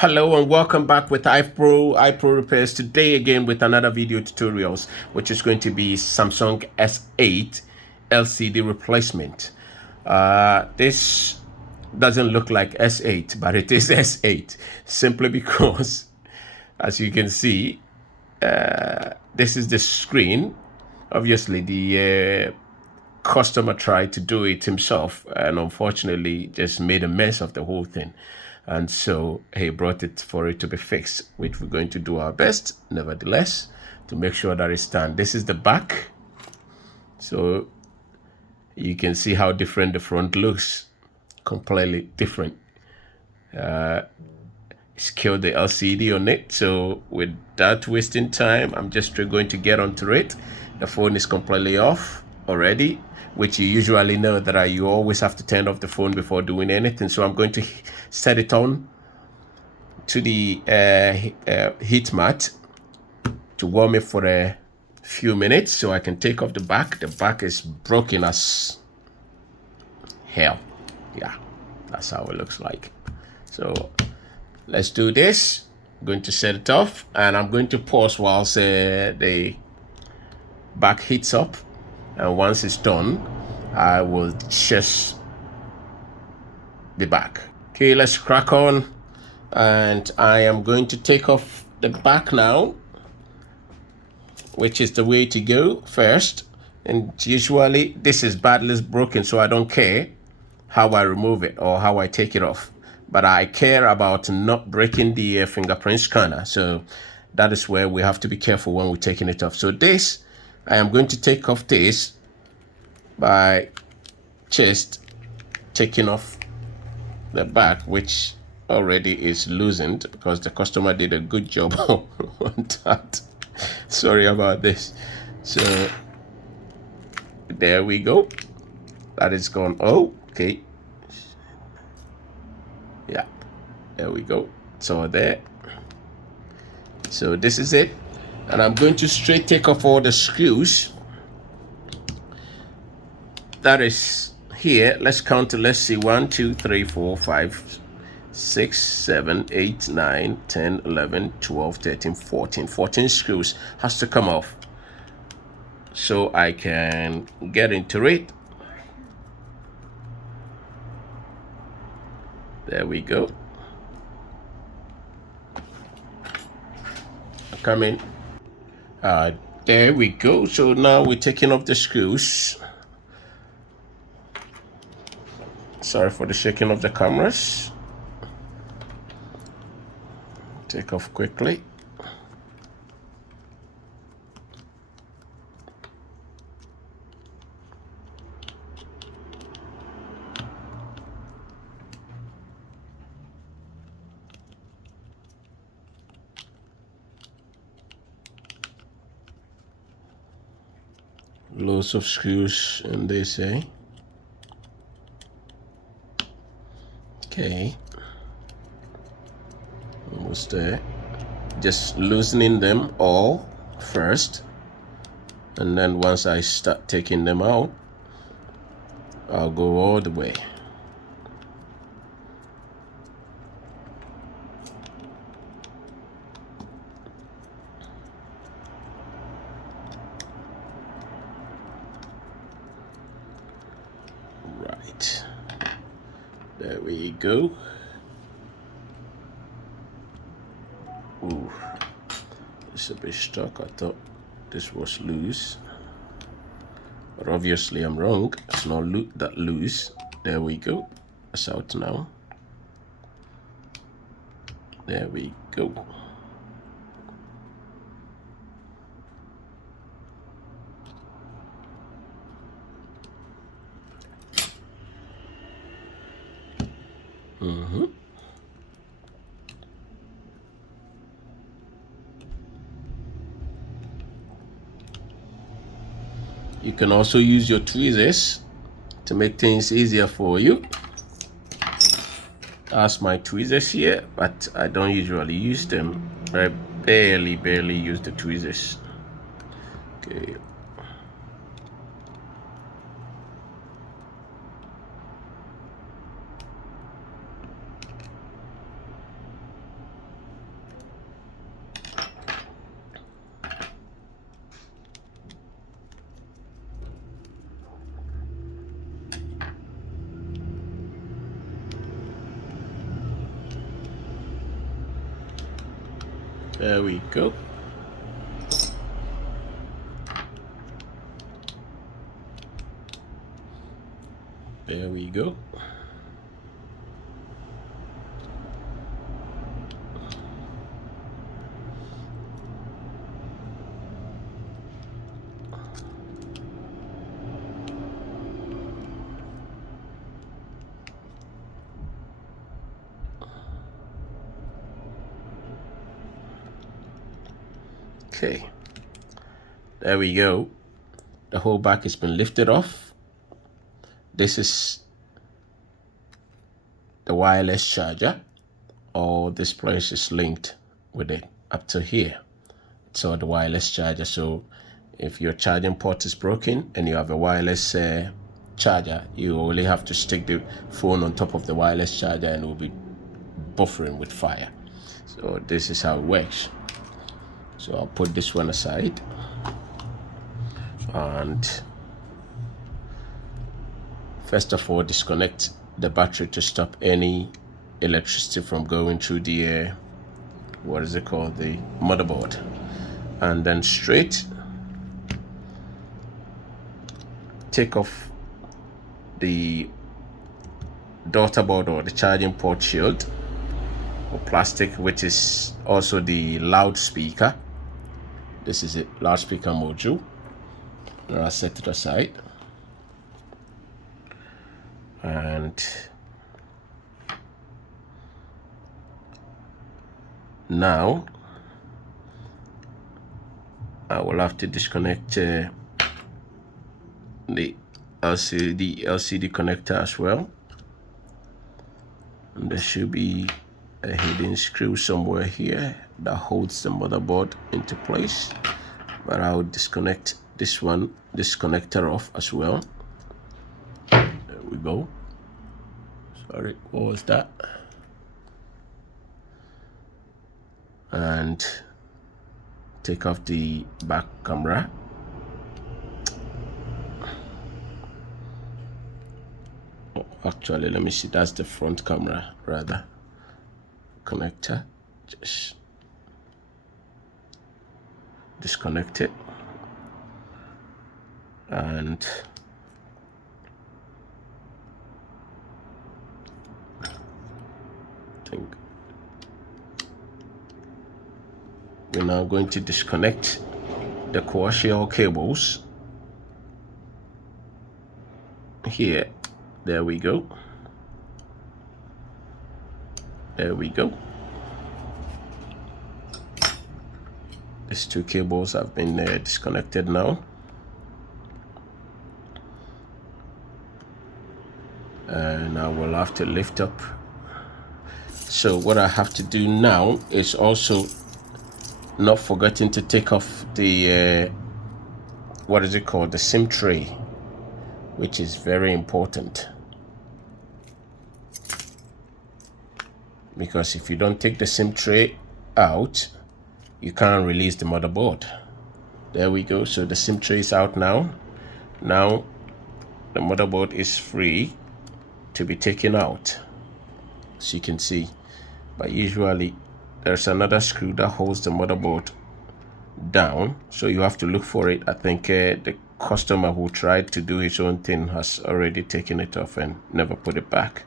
Hello and welcome back with iPro Repairs. Today again with another video tutorials, which is going to be Samsung S8 LCD replacement. This doesn't look like S8, but it is S8 simply because, as you can see, this is the screen. Obviously, the customer tried to do it himself and unfortunately just made a mess of the whole thing, and so he brought it for it to be fixed, which we're going to do our best nevertheless to make sure that it stands. This is the back, so you can see how different the front looks. Completely different. It's killed the LCD on it, so without wasting time, I'm just going to get onto it. The phone is completely off already, which you usually know that you always have to turn off the phone before doing anything. So I'm going to set it on to the heat mat to warm it for a few minutes so I can take off the back. The back is broken as hell. Yeah, that's how it looks like. So let's do this. I'm going to set it off and I'm going to pause whilst the back heats up, and once it's done I will just be back. Okay, let's crack on, and I am going to take off the back now, which is the way to go first. And usually this is badly broken, so I don't care how I remove it or how I take it off, but I care about not breaking the fingerprint scanner. So that is where we have to be careful when we're taking it off. So this, I am going to take off this by just taking off the back, which already is loosened because the customer did a good job on that. Sorry about this. So there we go. That is gone. Oh, okay. Yeah, there we go. So there. So this is it, and I'm going to straight take off all the screws that is here. Let's count it. Let's see. 1 2 3 4 5 6 7 8 9 10 11 12 13 14 screws has to come off so I can get into it. There we go. Come in. There we go. So now we're taking off the screws. Sorry for the shaking of the cameras. Take off quickly. Loads of screws, and they say. Okay, almost there. Just loosening them all first, and then once I start taking them out, I'll go all the way. Right, there we go. Ooh, it's a bit stuck. I thought this was loose, but obviously I'm wrong. It's not that loose. There we go. It's out now. There we go. You can also use your tweezers to make things easier for you. That's my tweezers here, but I don't usually use them. I barely use the tweezers. Okay. There we go. There we go. Okay, there we go. The whole back has been lifted off. This is the wireless charger. All this place is linked with it up to here. So the wireless charger. So if your charging port is broken and you have a wireless charger, you only have to stick the phone on top of the wireless charger and it will be buffering with fire. So this is how it works. So I'll put this one aside and first of all disconnect the battery to stop any electricity from going through the what is it called, the motherboard, and then straight take off the daughter board or the charging port shield or plastic, which is also the loudspeaker. This is a loudspeaker module. And I'll set it aside. And now I will have to disconnect the LCD connector as well. And there should be a hidden screw somewhere here that holds the motherboard into place, but I will disconnect this connector off as well. There we go. Sorry, what was that? And take off the back camera. Oh, actually, let me see, that's the front camera rather. Connector, just disconnect it, and I think we're now going to disconnect the coaxial cables here. There we go. There we go. These two cables have been disconnected now. And I will have to lift up. So what I have to do now is also not forgetting to take off the, what is it called? The SIM tray, which is very important. Because if you don't take the SIM tray out, you can't release the motherboard. There we go. So the SIM tray is out now. Now the motherboard is free to be taken out, as you can see. But usually there's another screw that holds the motherboard down, so you have to look for it. I think the customer who tried to do his own thing has already taken it off and never put it back.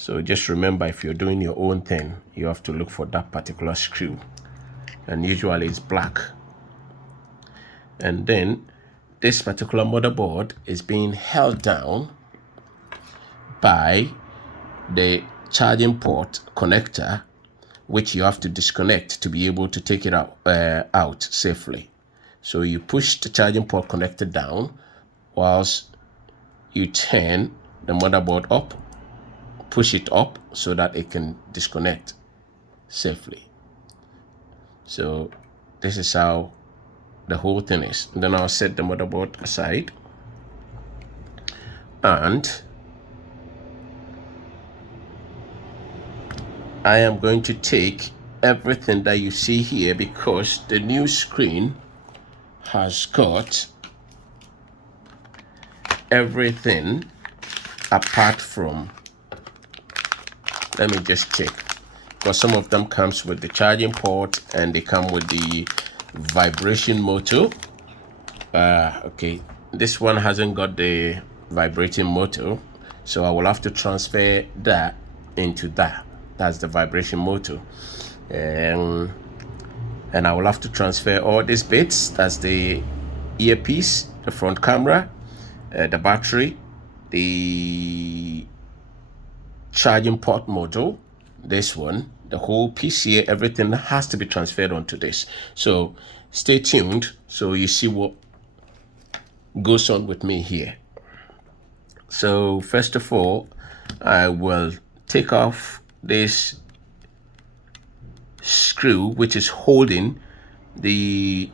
So just remember, if you're doing your own thing, you have to look for that particular screw, and usually it's black. And then this particular motherboard is being held down by the charging port connector, which you have to disconnect to be able to take it out safely. So you push the charging port connector down whilst you turn the motherboard up, push it up so that it can disconnect safely. So this is how the whole thing is. And then I'll set the motherboard aside, and I am going to take everything that you see here, because the new screen has got everything apart from, let me just check, because some of them comes with the charging port and they come with the vibration motor. Okay, this one hasn't got the vibrating motor, so I will have to transfer that into that. That's the vibration motor. And I will have to transfer all these bits. That's the earpiece, the front camera, the battery, the charging port module, this one, the whole piece here, everything has to be transferred onto this. So stay tuned so you see what goes on with me here. So first of all, I will take off this screw which is holding the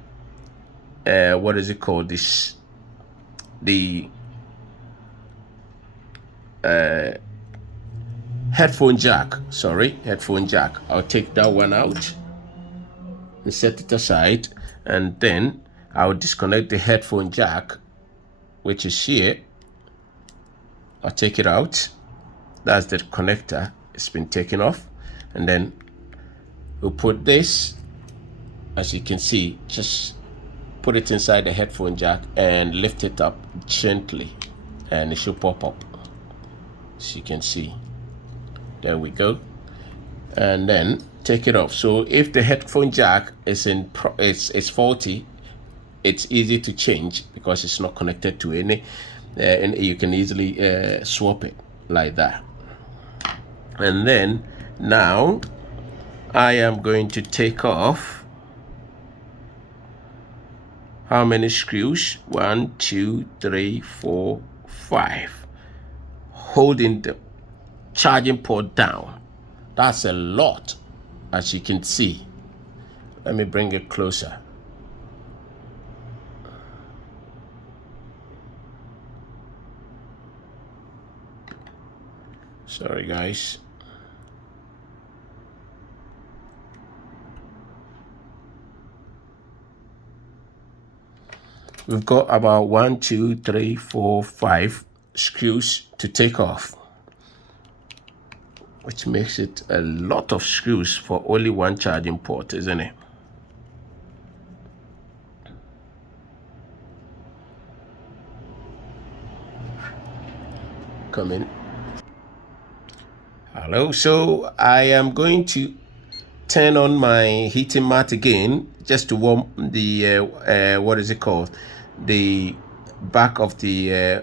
what is it called, this, the headphone jack, headphone jack. I'll take that one out and set it aside, and then I'll disconnect the headphone jack, which is here. I'll take it out. That's the connector. It's been taken off, and then we'll put this, as you can see, just put it inside the headphone jack and lift it up gently, and it should pop up, as you can see. There we go. And then take it off. So if the headphone jack is it's faulty, it's easy to change because it's not connected to any, and you can easily swap it like that. And then now I am going to take off how many screws? 1, 2, 3, 4, 5, holding the charging port down. That's a lot, as you can see. Let me bring it closer. Sorry guys. We've got about 1, 2, 3, 4, 5 screws to take off, which makes it a lot of screws for only one charging port, isn't it? Come in. Hello. So I am going to turn on my heating mat again, just to warm the what is it called, the back of the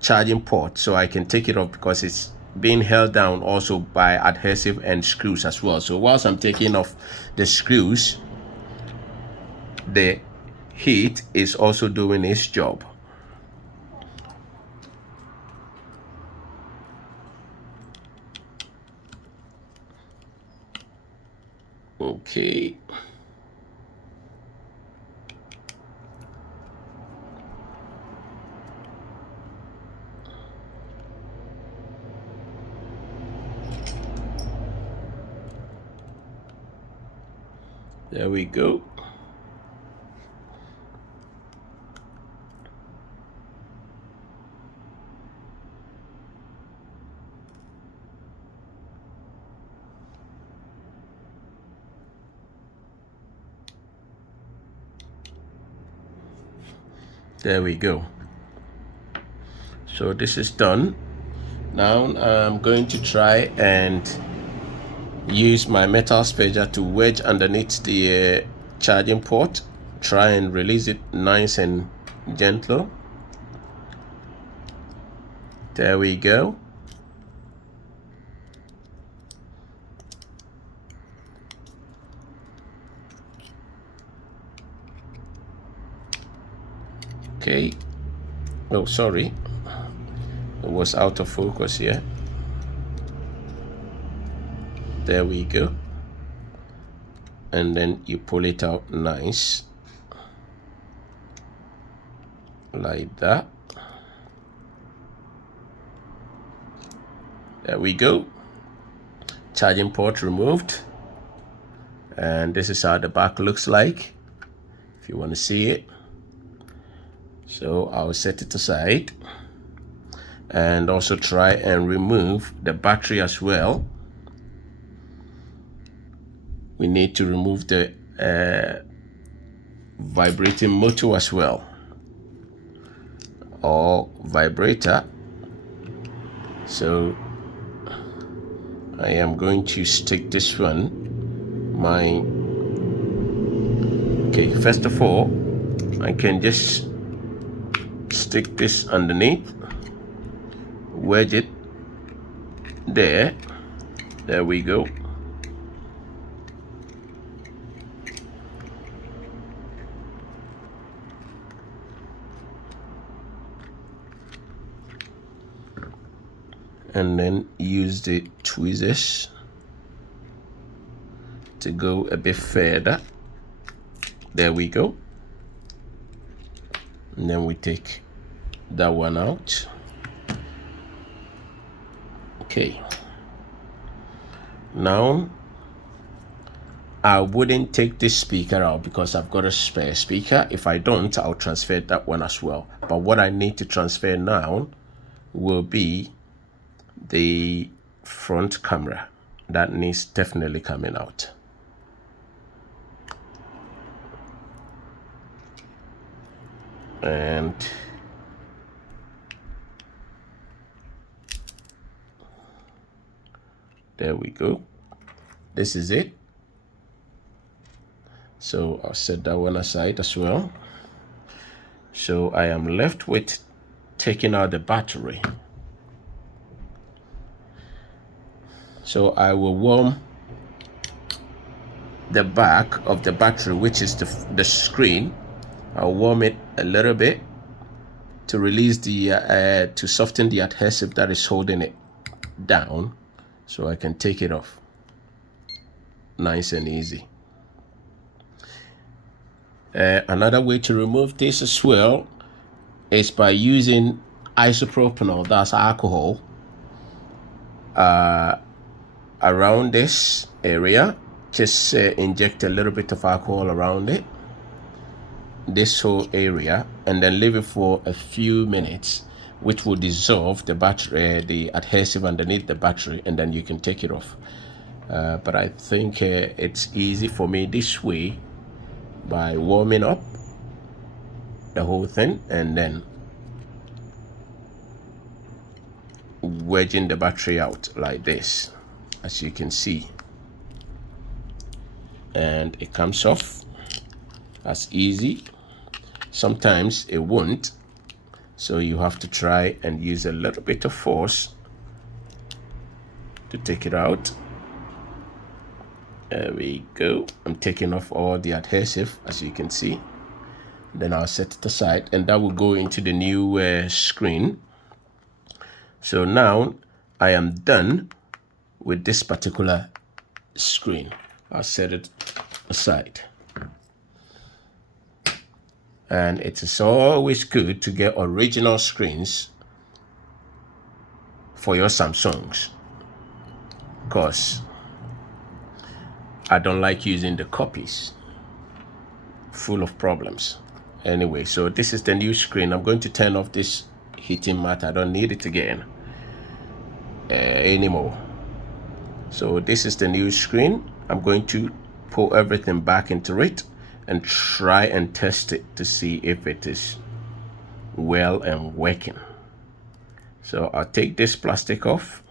charging port, so I can take it off, because it's being held down also by adhesive and screws as well. So whilst I'm taking off the screws, the heat is also doing its job. Okay. There we go. There we go. So this is done. Now I'm going to try and use my metal spacer to wedge underneath the charging port. Try and release it nice and gentle. There we go. Okay. Oh, sorry. It was out of focus here. There we go. And then you pull it out nice. Like that. There we go. Charging port removed. And this is how the back looks like, if you want to see it. So I'll set it aside and also try and remove the battery as well. we need to remove the vibrating motor as well, or vibrator. So I am going to stick this one, okay, first of all, I can just stick this underneath, wedge it there we go. And then use the tweezers to go a bit further. There we go. And then we take that one out. Okay. Now, I wouldn't take this speaker out because I've got a spare speaker. If I don't, I'll transfer that one as well. But what I need to transfer now will be the front camera. That needs definitely coming out. And there we go. This is it. So I'll set that one aside as well. So I am left with taking out the battery. So I will warm the back of the battery, which is the screen. I'll warm it a little bit to release the to soften the adhesive that is holding it down, so I can take it off nice and easy. Another way to remove this as well is by using isopropanol, that's alcohol, around this area. Just inject a little bit of alcohol around it, this whole area, and then leave it for a few minutes, which will dissolve the battery, the adhesive underneath the battery, and then you can take it off. But I think it's easy for me this way, by warming up the whole thing and then wedging the battery out like this, as you can see, and it comes off. That's easy. Sometimes it won't, so you have to try and use a little bit of force to take it out. There we go. I'm taking off all the adhesive, as you can see. Then I'll set it aside, and that will go into the new screen. So now I am done with this particular screen. I'll set it aside. And it is always good to get original screens for your Samsungs, because I don't like using the copies, full of problems. Anyway, so this is the new screen. I'm going to turn off this heating mat. I don't need it again anymore. So this is the new screen. I'm going to pull everything back into it and try and test it to see if it is well and working. So I'll take this plastic off.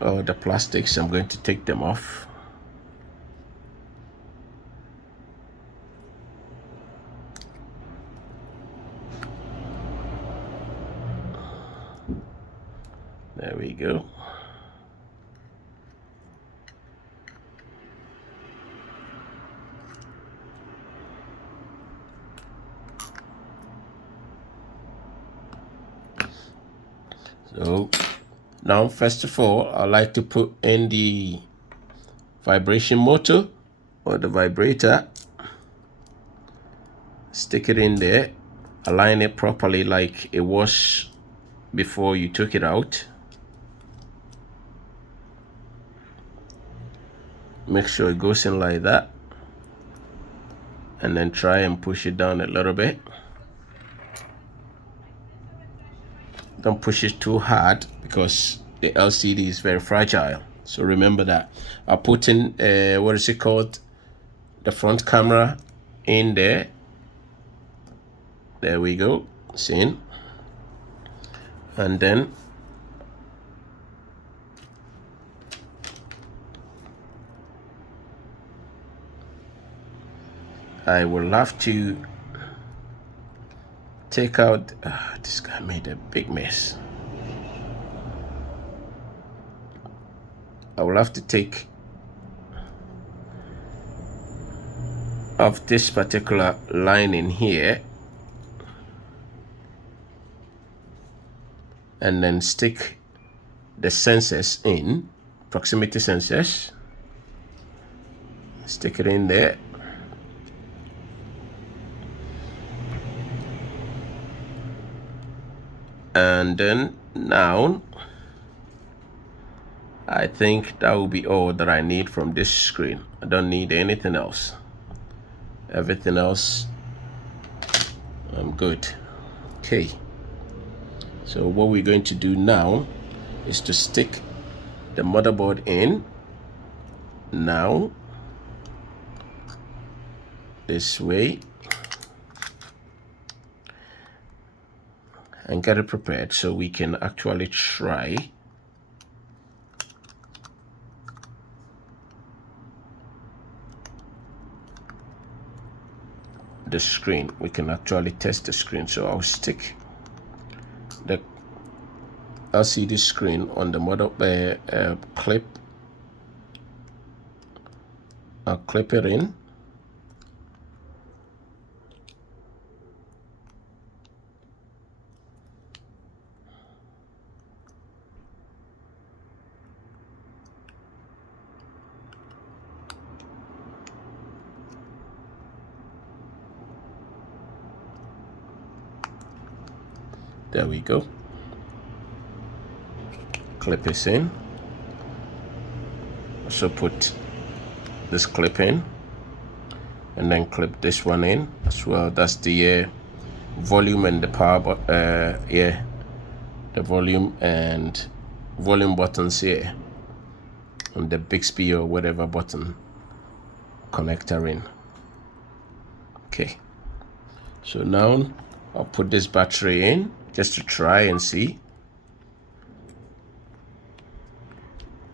All the plastics, I'm going to take them off. There we go. So now, first of all, I like to put in the vibration motor or the vibrator. Stick it in there, align it properly like it was before you took it out. Make sure it goes in like that. and then try and push it down a little bit. Don't push it too hard because the LCD is very fragile. So remember that. I'll put in, what is it called? The front camera in there. There we go. It's in. And then I will have to take out, this guy made a big mess. I will have to take off this particular lining here and then stick the sensors in, proximity sensors. Stick it in there. And then now I think that will be all that I need from this screen. I don't need anything else. Everything else, I'm good. Okay. So what we're going to do now is to stick the motherboard in now this way and get it prepared so we can actually try the screen. We can actually test the screen. So I'll stick the LCD screen on the mother clip. I'll clip it in. There we go. Clip is in. Also put this clip in and then clip this one in as well. That's the volume and the power the volume and volume buttons here and the Bixby or whatever button connector in. Okay, so now I'll put this battery in just to try and see.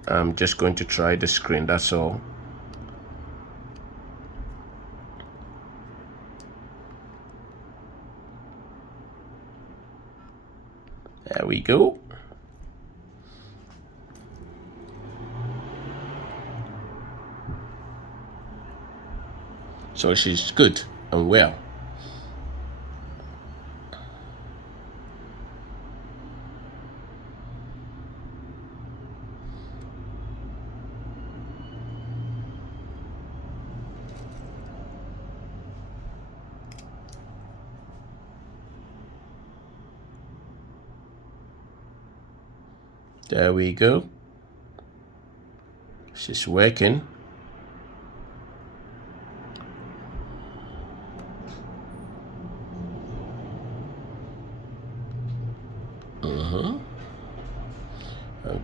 I'm just going to try the screen, that's all. There we go. So she's good and well. There we go. She's working.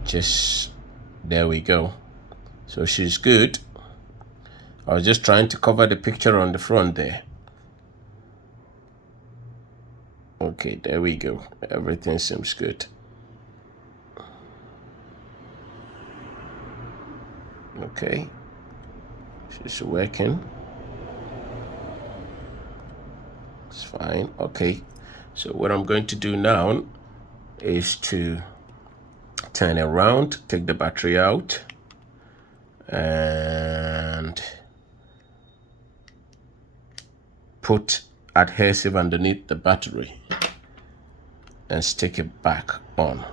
Just there we go. So she's good. I was just trying to cover the picture on the front there. Okay, there we go. Everything seems good. Okay, she's working. It's fine. Okay, so what I'm going to do now is to turn it around, take the battery out, and put adhesive underneath the battery and stick it back on.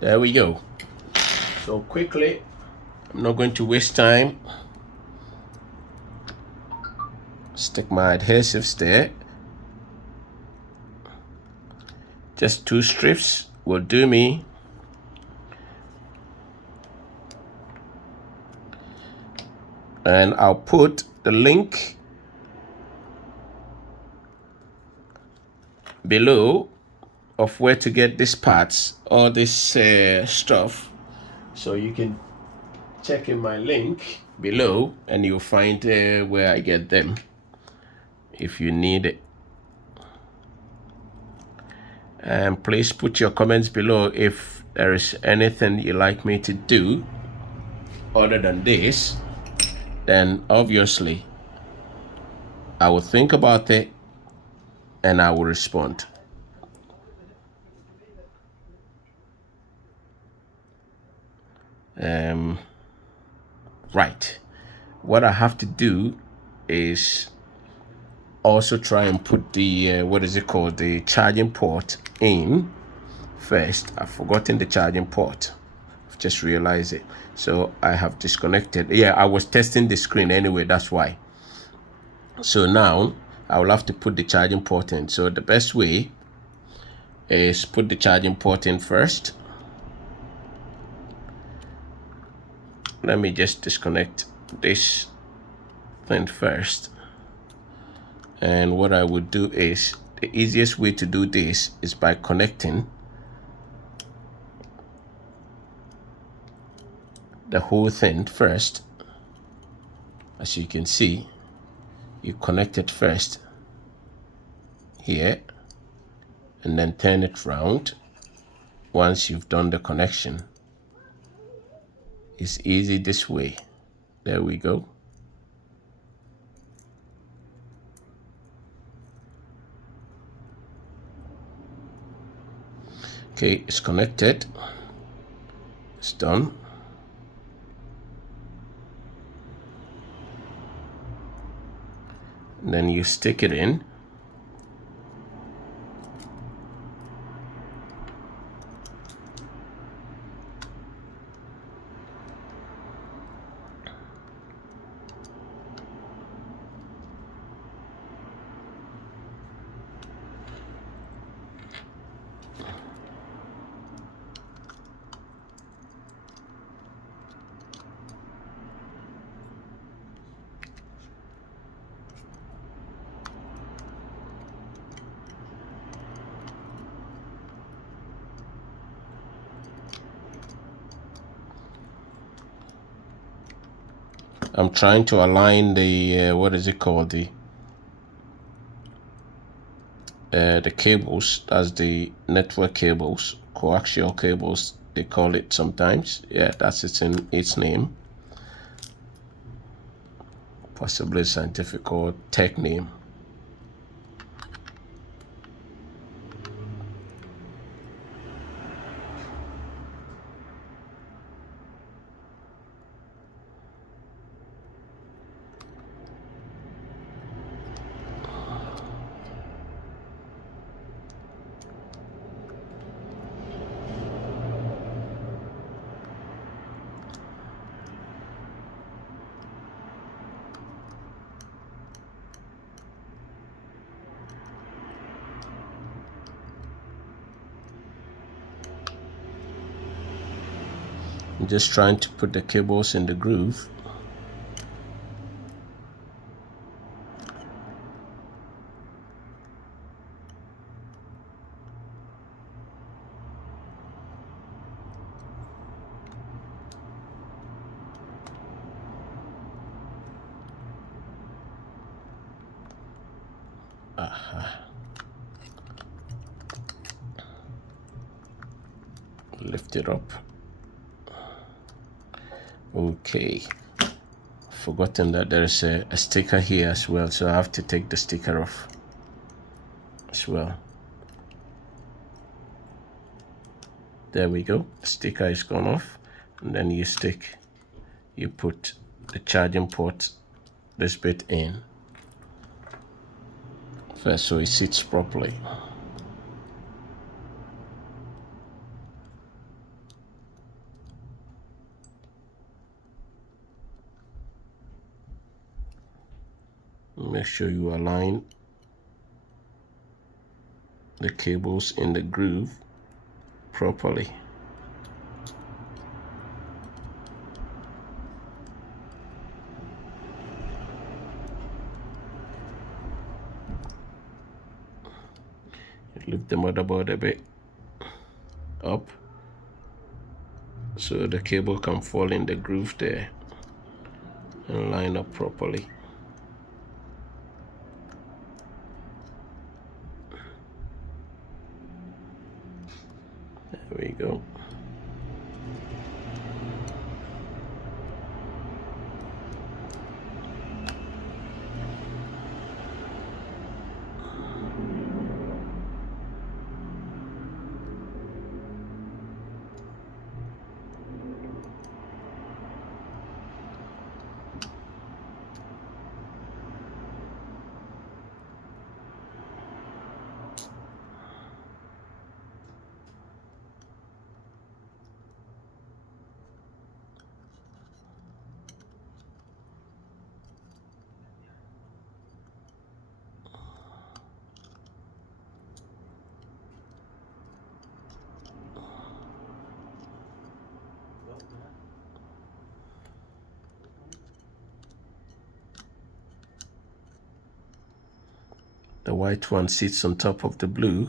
There we go. So quickly, I'm not going to waste time. Stick my adhesives there. Just 2 strips will do me. and I'll put the link below of where to get these parts, all this stuff, so you can check in my link below and you'll find where I get them if you need it. And please put your comments below if there is anything you like me to do other than this. Then obviously I will think about it and I will respond. Right, what I have to do is also try and put the what is it called, the charging port in first. I've forgotten the charging port, I've just realized it, so I have disconnected. Yeah, I was testing the screen anyway, that's why. So now I will have to put the charging port in. So the best way is put the charging port in first. Let me just disconnect this thing first. And what I would do is, the easiest way to do this is by connecting the whole thing first. As you can see, you connect it first here and then turn it round. Once you've done the connection, it's easy this way. There we go. Okay, it's connected. It's done. And then you stick it in. I'm trying to align the what is it called, the cables. That's the network cables, coaxial cables they call it sometimes. Yeah, that's its name, possibly scientific or tech name. I'm just trying to put the cables in the groove. Lift it up. Okay, forgotten that there is a sticker here as well, so I have to take the sticker off as well. There we go, the sticker is gone off. And then you put the charging port, this bit in first so it sits properly. Make sure you align the cables in the groove properly. move the motherboard a bit up so the cable can fall in the groove there and line up properly. There we go. The white one sits on top of the blue.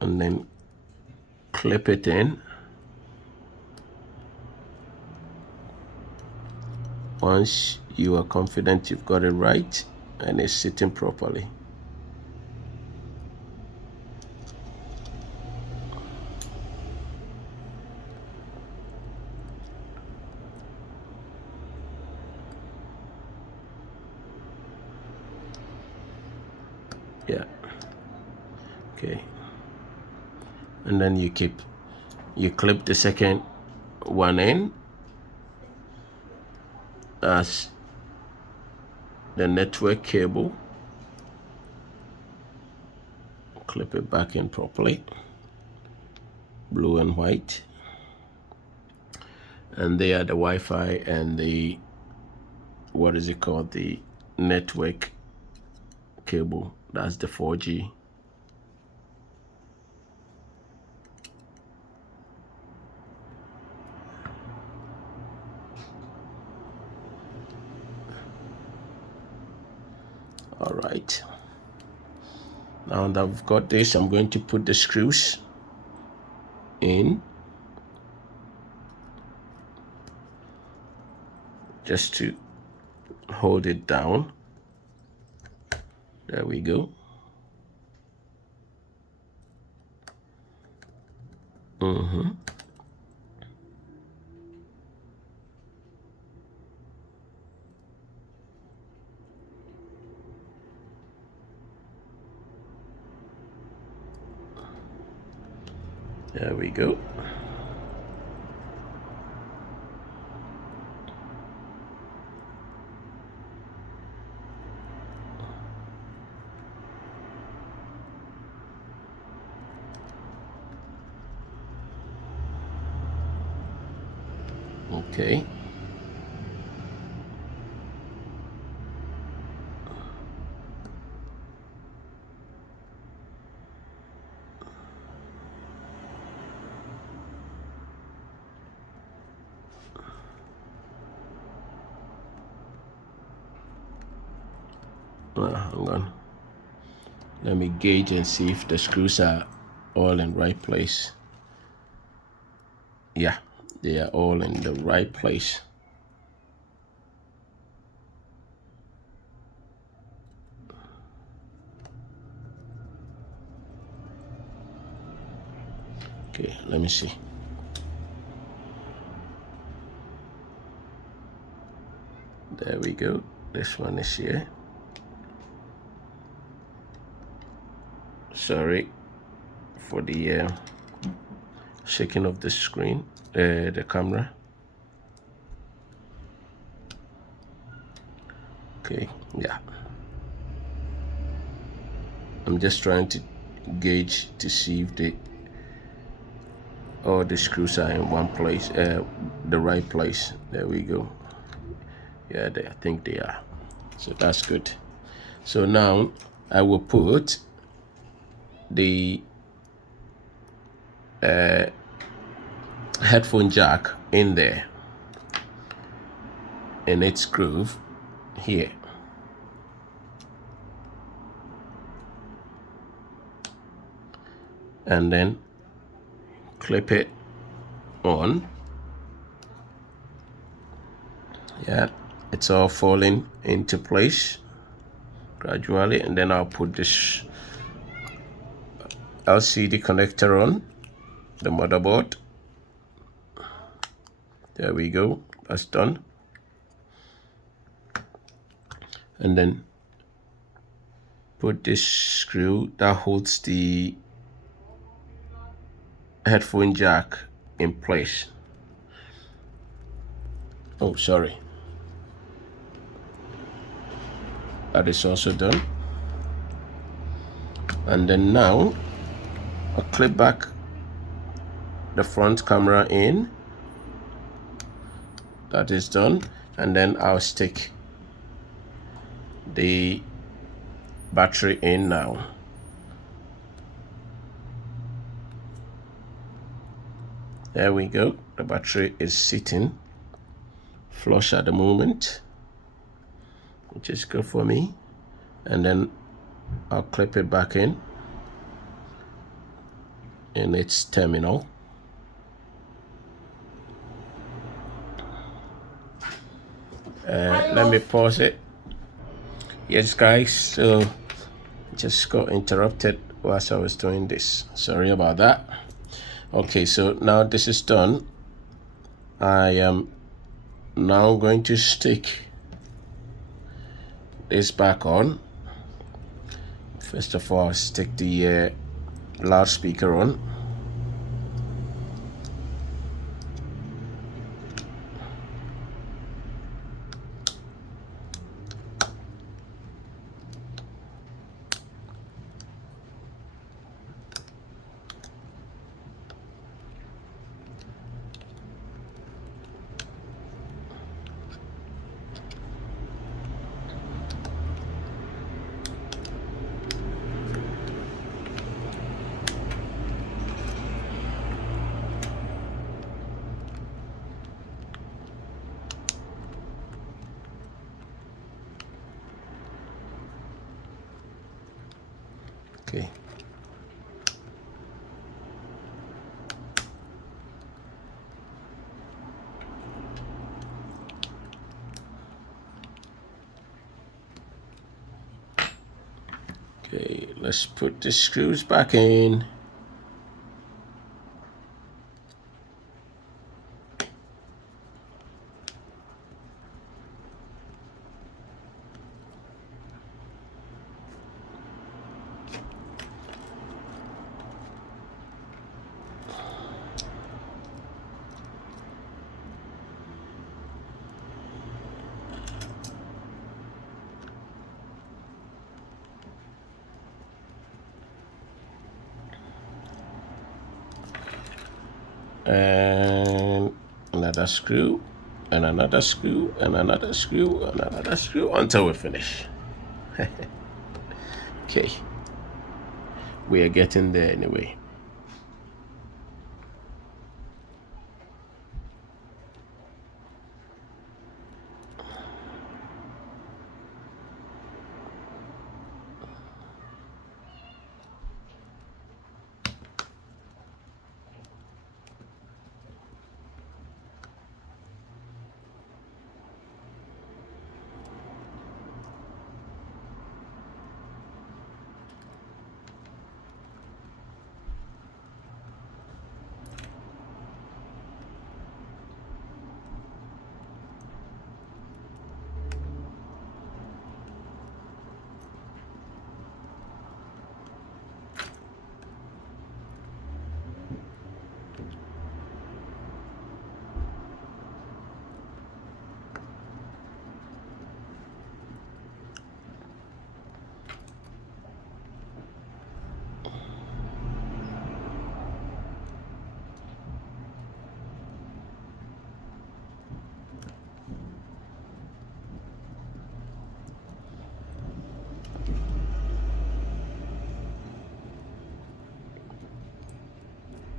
And then clip it in. Once you are confident you've got it right and it's sitting properly. Yeah. Okay. And then you clip the second one in as the network cable. Clip it back in properly, blue and white. And they are the Wi-Fi and the, what is it called, the network cable. That's the 4G. All right. Now that I've got this, I'm going to put the screws in just to hold it down. There we go. There we go. Okay. Hang on. Let me gauge and see if the screws are all in right place. Yeah, they are all in the right place. Okay, let me see. There we go. This one is here. Sorry for the shaking of the screen, the camera. Okay, yeah. I'm just trying to gauge to see if all the screws are in one place, the right place. There we go. Yeah, I think they are. So that's good. So now I will put the headphone jack in there. in its groove here. And then clip it on. Yeah, it's all falling into place gradually. And then I'll put this LCD connector on the motherboard. There we go, that's done. And then put this screw that holds the headphone jack in place. Oh, sorry. That is also done. And then now I'll clip back the front camera in. That is done. And then I'll stick the battery in now. There we go. The battery is sitting flush at the moment, which is good for me. And then I'll clip it back in its terminal. Let me pause it. Yes guys, so just got interrupted whilst I was doing this. Sorry about that. Okay, so now this is done. I am now going to stick this back on. First of all, stick the loudspeaker on. Okay. Okay, let's put the screws back in. And another screw, and another screw, and another screw, and another screw until we finish. Okay, we are getting there anyway.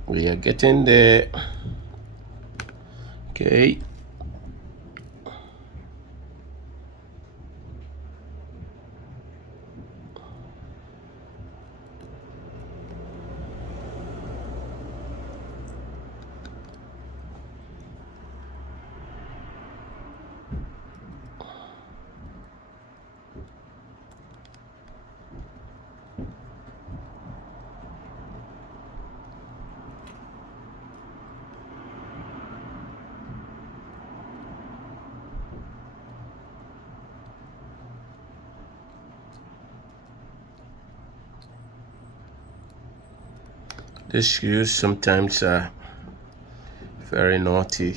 We are getting there. Okay. These screws sometimes are very naughty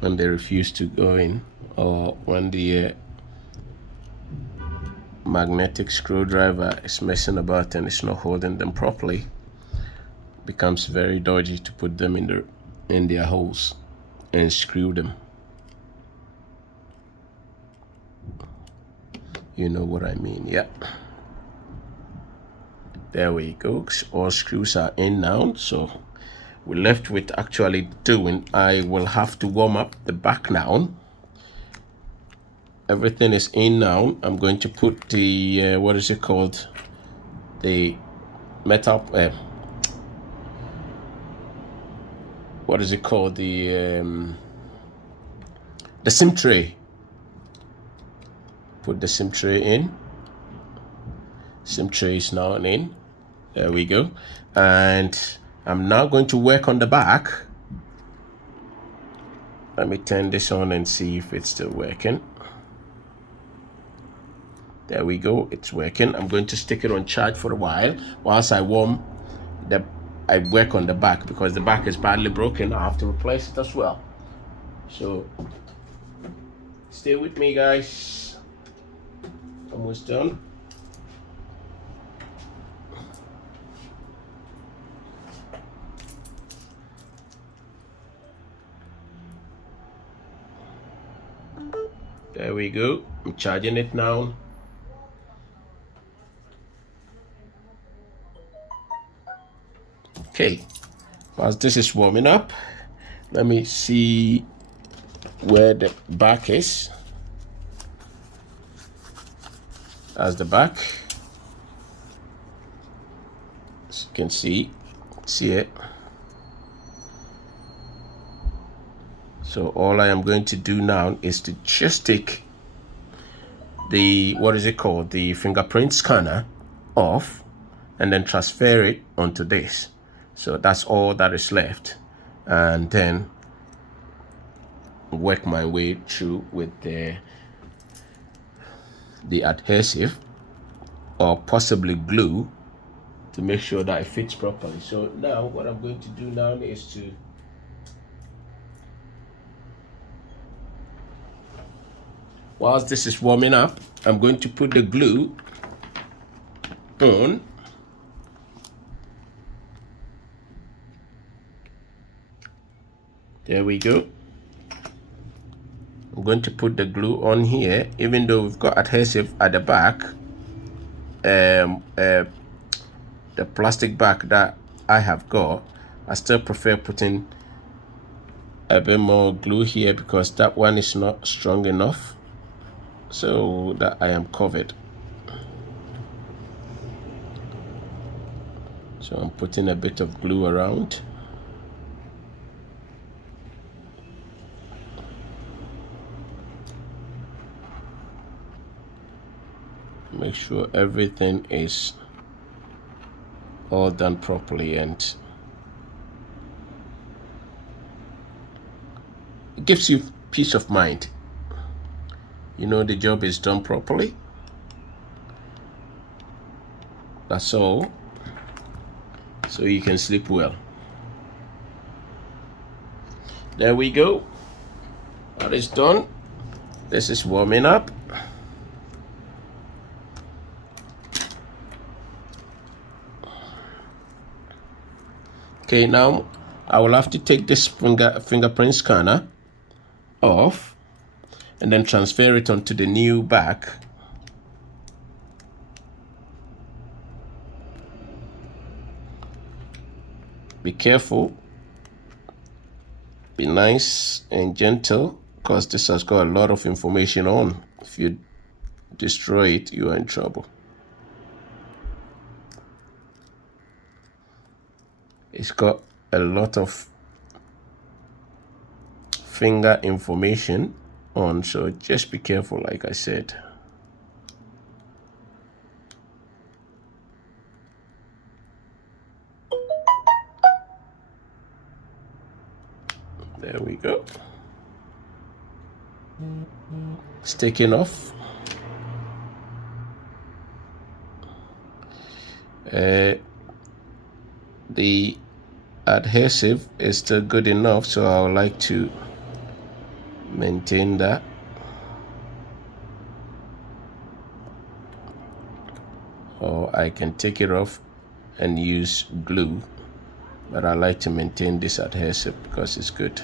when they refuse to go in, or when the magnetic screwdriver is messing about and it's not holding them properly. It becomes very dodgy to put them in their holes and screw them. You know what I mean? Yeah. There we go. All screws are in now, so we're left with actually doing, I will have to warm up the back now. Everything is in now. I'm going to put the what is it called, the metal what is it called, the SIM tray. Put the SIM tray in. SIM tray is now in. There we go. And I'm now going to work on the back. Let me turn this on and see if it's still working. There we go, it's working. I'm going to stick it on charge for a while whilst I work on the back, because the back is badly broken. I have to replace it as well. So stay with me, guys. Almost done. There we go. I'm charging it now. Okay, whilst this is warming up, let me see where the back is. That's the back. As you can see it. So all I am going to do now is to just take the, what is it called, the fingerprint scanner off and then transfer it onto this. So that's all that is left, and then work my way through with the adhesive or possibly glue to make sure that it fits properly. So now what I'm going to do now is to whilst this is warming up, I'm going to put the glue on. There we go. I'm going to put the glue on here, even though we've got adhesive at the back. The plastic back that I have got, I still prefer putting a bit more glue here because that one is not strong enough, so that I am covered. So I'm putting a bit of glue around. Make sure everything is all done properly, and it gives you peace of mind. You know the job is done properly. That's all. So you can sleep well. There we go. That is done. This is warming up. Okay, now I will have to take this fingerprint scanner off and then transfer it onto the new back. Be careful, be nice and gentle, because this has got a lot of information on. If you destroy it, you are in trouble. It's got a lot of finger information on, so just be careful, like I said. There we go. It's taking off. the adhesive is still good enough, so I would like to maintain that. Or I can take it off and use glue, but I like to maintain this adhesive because it's good.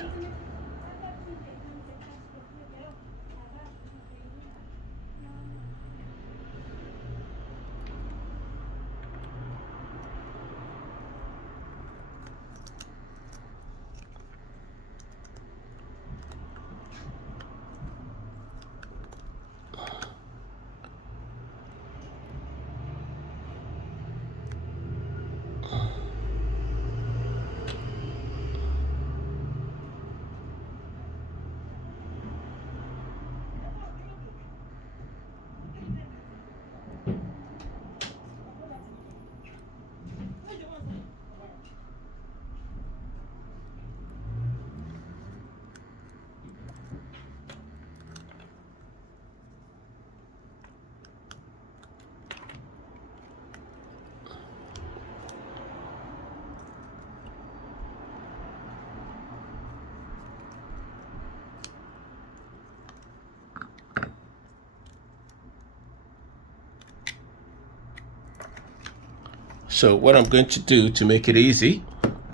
So what I'm going to do to make it easy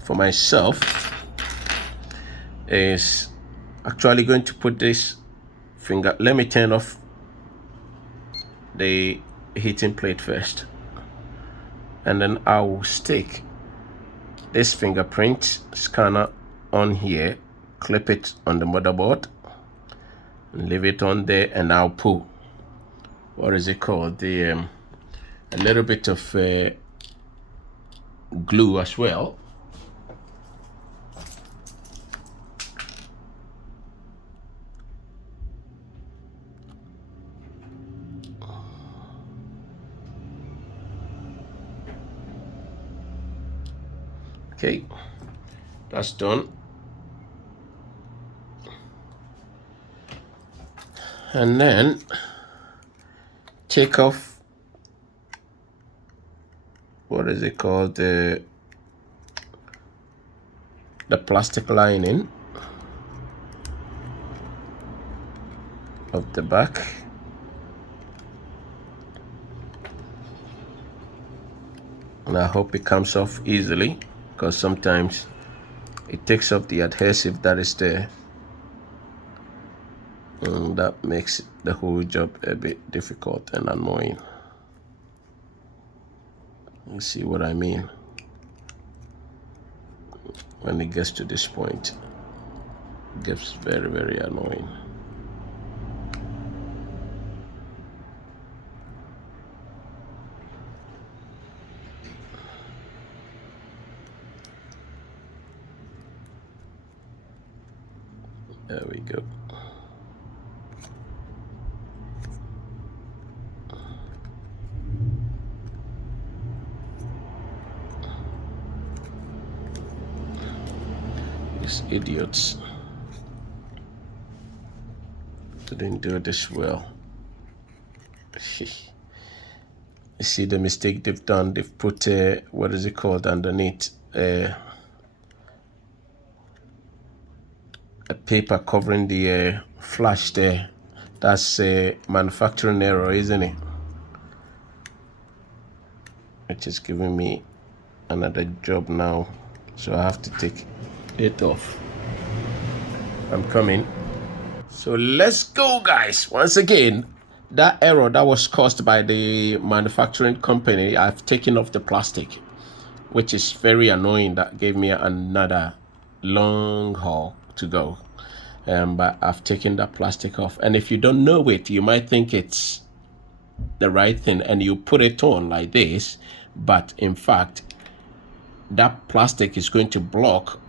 for myself is actually going to put this finger. Let me turn off the heating plate first, and then I will stick this fingerprint scanner on here, clip it on the motherboard, and leave it on there, and I'll pull, what is it called, the a little bit of glue as well. Okay, that's done. And then take off, what is it called, the plastic lining of the back. And I hope it comes off easily, because sometimes it takes off the adhesive that is there, and that makes the whole job a bit difficult and annoying. You see what I mean? When it gets to this point, it gets very, very annoying. There we go. These idiots didn't do this well. You see the mistake they've done? They've put what is it called underneath, a paper covering the flash there. That's a manufacturing error, isn't it? Which is giving me another job now, so I have to take it off. I'm coming. So let's go, guys. Once again, that error that was caused by the manufacturing company, I've taken off the plastic, which is very annoying. That gave me another long haul to go. But I've taken that plastic off. And if you don't know it, you might think it's the right thing, and you put it on like this, but in fact, that plastic is going to block,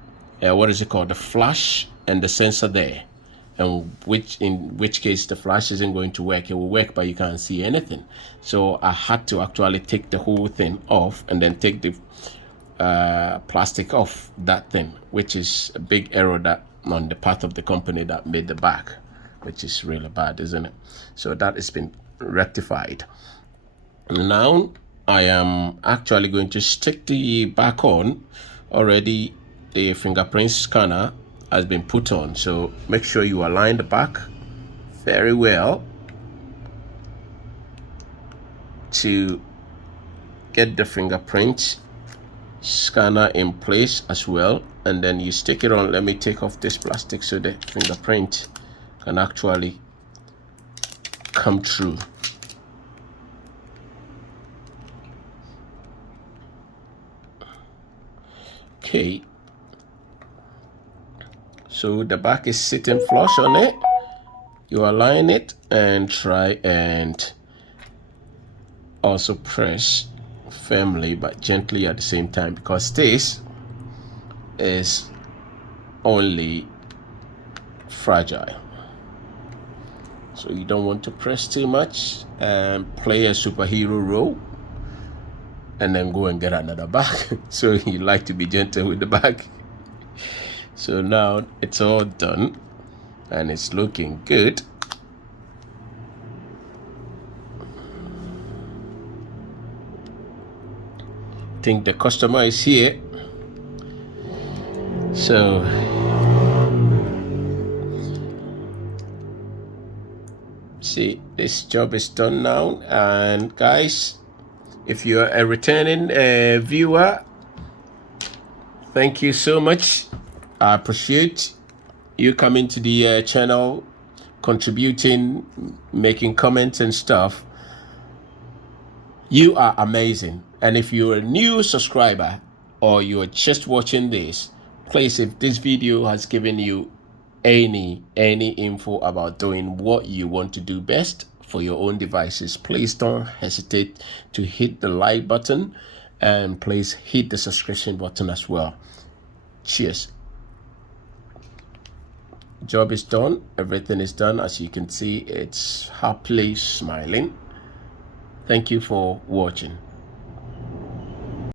what is it called, the flash and the sensor there, and in which case the flash isn't going to work. It will work, but you can't see anything. So I had to actually take the whole thing off and then take the plastic off that thing, which is a big error that on the part of the company that made the bag, which is really bad, isn't it? So that has been rectified. Now I am actually going to stick the back on. Already the fingerprint scanner has been put on, so make sure you align the back very well to get the fingerprint scanner in place as well, and then you stick it on. Let me take off this plastic so the fingerprint can actually come through. Okay, so the back is sitting flush on it. You align it and try and also press firmly but gently at the same time, because this is only fragile, so you don't want to press too much and play a superhero role and then go and get another back. So you like to be gentle with the back. So now it's all done and it's looking good. I think the customer is here, so see, this job is done now. And guys, if you're a returning viewer, thank you so much. I appreciate you coming to the channel, contributing, making comments and stuff. You are amazing. And if you're a new subscriber or you're just watching this, please, if this video has given you any info about doing what you want to do best for your own devices, please don't hesitate to hit the like button, and please hit the subscription button as well. Cheers. Job is done. Everything is done. As you can see, it's happily smiling. Thank you for watching.